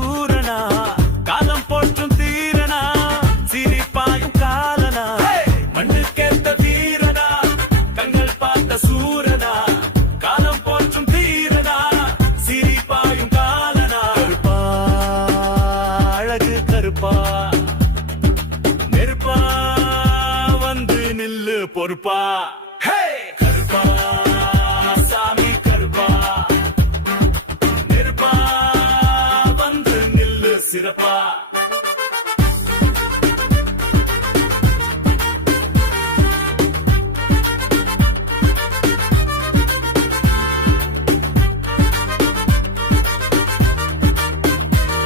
சூரனா காலம் போற்றும் தீரனா சிரிப்பாயும் காலனா மண்ணுக்கேத்த வீரனா கண்கள் பார்த்த சூரனா காலம் போற்றும் தீரனா சிரிப்பாயும் காலனா கருப்பா அழகு கருப்பா நெருப்பா வந்து நில்லு பொறுப்பா